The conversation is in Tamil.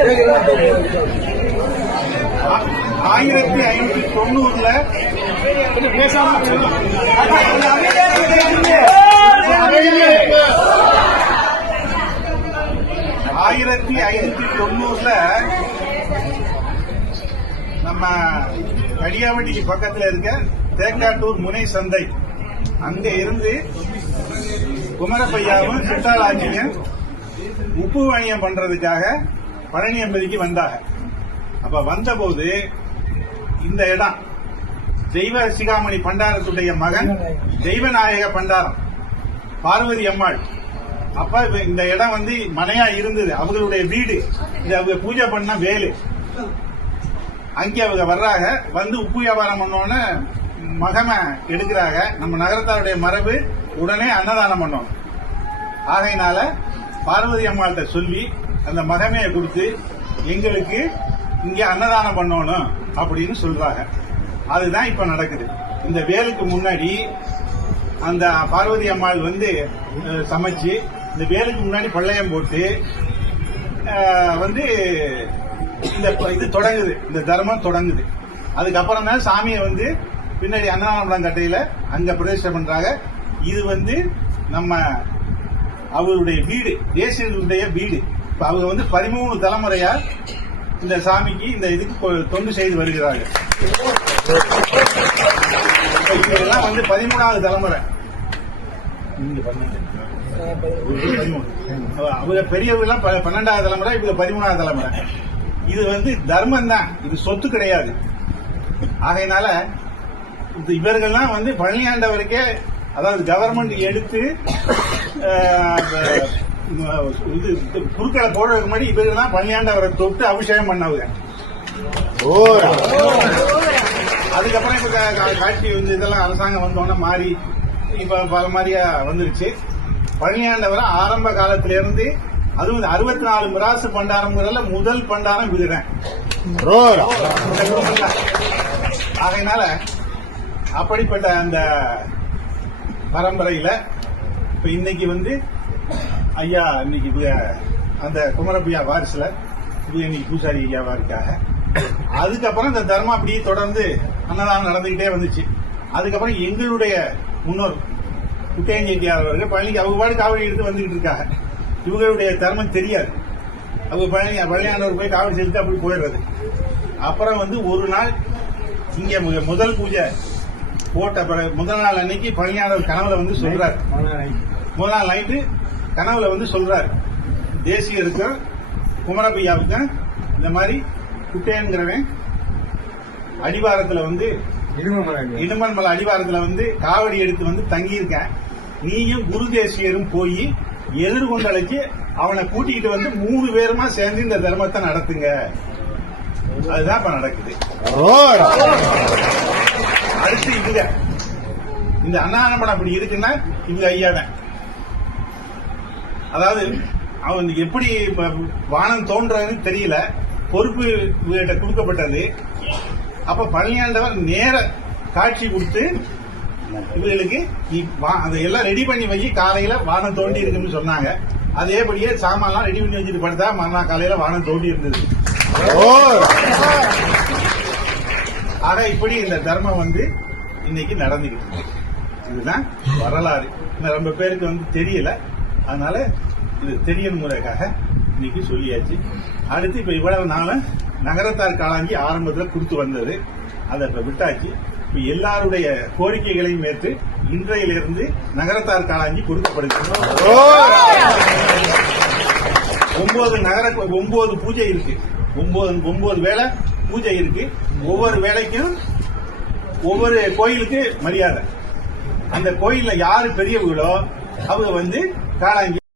1590 நம்ம கடியாவட்டிக்கு பக்கத்துல இருக்க தேக்காட்டூர் முனை சந்தை அங்க இருந்து குமரப்பையாவும் சிட்டாலாட்சியும் உப்பு வணிகம் பண்றதுக்காக பழனியம்பதிக்கு வந்தாங்க. அப்ப வந்தபோது இந்த இடம் தெய்வ சிகாமணி பண்டாரத்துடைய மகன் தெய்வநாயக பண்டாரம் பார்வதி அம்மாள். அப்ப இந்த இடம் மனையா இருந்தது, அவங்களுடைய வீடு. இது அவங்க பூஜை பண்ண வேலு. அங்கே அவங்க வர்றாங்க. உப்பு வியாபாரம் பண்ணோன்னு மகமை எடுக்கிறாங்க. நம்ம நகரத்தாருடைய மரபு உடனே அன்னதானம் பண்ணோம். ஆகையினால பார்வதி அம்மாள்கிட்ட சொல்லி அந்த மகமையை கொடுத்து எங்களுக்கு இங்க அன்னதானம் பண்ணணும் அப்படின்னு சொல்றாங்க. அதுதான் இப்ப நடக்குது. இந்த வேலுக்கு முன்னாடி அந்த பார்வதி அம்மாள் சமைச்சு இந்த வேலுக்கு முன்னாடி பள்ளையம் போட்டு இந்த இது தொடங்குது, இந்த தர்மம் தொடங்குது. அதுக்கப்புறம் தான் சாமியை பின்னாடி அன்னதானம் கட்டையில அங்க பிரதிஷ்டை பண்றாங்க. இது நம்ம அவருடைய வீடு, தேசியனுடைய வீடு. இப்ப அவங்க 13 தலைமுறையா இந்த சாமிக்கு இந்த இதுக்கு தொண்டு செய்து வருகிறார்கள். இதெல்லாம் 13வது தலைமுறை. அவங்க பெரியவங்க 12வது தலைமுறை, இவங்க 13வது தலைமுறை. இது தர்மம் தான், இது சொத்து கிடையாது. ஆகையினால இவர்கள்லாம் பழனியாண்டவருக்கே, அதாவது கவர்மெண்ட் எடுத்து குறுக்களை போடுறதுக்கு முன்னாடி இவர்கள் தான் பழனியாண்டவரை தொட்டு அபிஷேகம் பண்ணவங்க. அதுக்கப்புறம் இப்ப காட்சி இதெல்லாம் அரசாங்கம் வந்தோன்னா மாறி இப்ப பல மாதிரியா வந்துருச்சு. பழனியாண்டவரை ஆரம்ப காலத்திலிருந்து அதுவும் 64 மிராசு பண்டாரம்ங்கிறதுல முதல் பண்டாரம் இதுதான். ஆகையினால அப்படிப்பட்ட அந்த பரம்பரையில இப்ப இன்னைக்கு ஐயா இன்னைக்கு அந்த குமரப்பையா வாரிசுல இன்னைக்கு பூசாரி ஐயாவா இருக்காங்க. அதுக்கப்புறம் இந்த தர்மம் அப்படியே தொடர்ந்து அன்னதானம் நடந்துகிட்டே வந்துச்சு. அதுக்கப்புறம் எங்களுடைய முன்னோர் குட்டையஞ்செட்டியார் அவர்கள் பழனிக்கு அவங்க பாடு காவடி எடுத்து வந்துகிட்டு இருக்காங்க. இவங்களுடைய தர்மம் தெரியாது. அவங்க பழனியாண்டவர் போய் காவடி செலுத்து அப்படி போயிடுறது. அப்புறம் ஒரு நாள் இங்க முதல் பூஜை போட்ட முதல் நாள் அன்னைக்கு பழனியாண்டவர் கனவுல சொல்றாரு. முதல் நாள் நைட்டு கனவுல சொல்றாரு, தேசியருக்கும் குமரப்பையாவுக்கும் இந்த மாதிரி குட்டையன்கிறவன் அடிவாரத்துல இடுமன்மலை அடிவாரத்துல காவடி எடுத்து தங்கியிருக்கேன். நீயும் குரு தேசியரும் போய் எதிர்கொண்டழைச்சு அவனை கூட்டிகிட்டு 3 பேருமா சேர்ந்து இந்த தர்மத்தை நடத்துங்க. அதுதான் இப்ப நடக்குது. அடுத்து இவங்க இந்த அன்னதானம் அப்படி இருக்குன்னா இவங்க ஐயாதான். அதாவது அவன் எப்படி வானம் தோன்றதுன்னு தெரியல, பொறுப்பு இவர்கிட்ட கொடுக்கப்பட்டது. அப்ப பழனியாண்டவர் நேர காட்சி கொடுத்து இவர்களுக்கு அதெல்லாம் ரெடி பண்ணி வை, காலையில வானம் தோண்டி இருக்குன்னு சொன்னாங்க. அதேபடியே சாமான்லாம் ரெடி பண்ணி வச்சுட்டு படுத்தா மறுநாள் காலையில வானம் தோண்டி இருந்தது. ஆக இப்படி இந்த தர்மம் இன்னைக்கு நடந்துகிட்டு. இதுதான் வரலாறு. ரொம்ப பேருக்கு தெரியல, அதனால இது தெரியணும் முறைக்காக இன்னைக்கு சொல்லியாச்சு. அடுத்து இப்ப இவ்வளவு நாளும் நகரத்தார் காலாஞ்சி ஆரம்பத்தில் கொடுத்து வந்தது, அதை இப்ப விட்டாச்சு. இப்ப எல்லாருடைய கோரிக்கைகளையும் ஏற்று இன்றையிலிருந்து நகரத்தார் காலாஞ்சி கொடுக்கப்படுகிறது. 9 பூஜை இருக்கு, 9 வேளை பூஜை இருக்கு. ஒவ்வொரு வேளைக்கும் ஒவ்வொரு கோயிலுக்கு மரியாதை. அந்த கோயில்ல யாரு பெரியவங்களோ அவங்க காலாஞ்சி